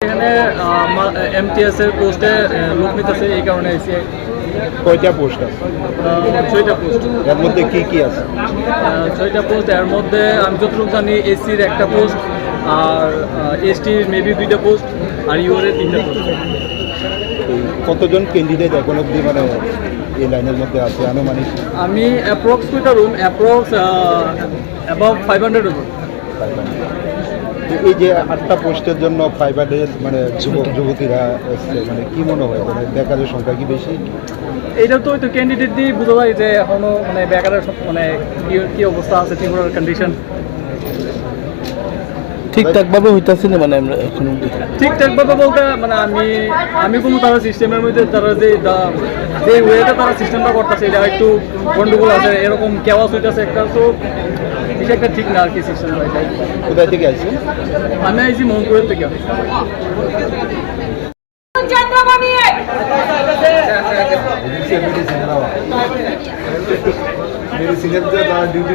এখানে এমটিএস এর পোস্টে লোক নিতেছে, এই কারণে এসে। কয়টা পোস্ট আছে? 6টা পোস্ট। এর মধ্যে কি কি আছে? 6টা পোস্ট। এর মধ্যে আমি যতটুকু জানি এসির একটা পোস্ট, আর এসটির মেবি 2টা পোস্ট, আর ইউরের 3টা পোস্ট। কতজন ক্যান্ডিডেট এখন অব্দি মানে এই লাইনের মধ্যে আছে আনুমানিক? আমি অ্যাপ্রক্স দুইটা রুম, অ্যাপ্রক্স অ্যাবাউট 500 রুম। এই যে 8টা পোস্টের জন্য 500 মানে যুবতীরা এসছে, মানে কি মনে হয় মানে বেকারের সংখ্যা কি বেশি? এটা তো ওই তো ক্যান্ডিডেট দিয়ে বোঝা যায় যে এখনো মানে বেকারের মানে কি অবস্থা আছে, ত্রিপুরার কন্ডিশন ঠিকঠাকভাবে হইতেছে না, মানে আমরা এখন ঠিকঠাকভাবে বলতে মানে আমি কোনো তারা সিস্টেমের মধ্যে তারা যে ওয়েতে তারা সিস্টেমটা করতেছে এটা একটু গন্ডগোল আছে, এরকম কেওয়াস হইতেছে একটা, তো এটা একটা ঠিক না আর কি সিস্টেম। কোথায় থেকে আসছে? আমি আইছি মোহনপুরের থেকে। মেডিসিনের ডিউটি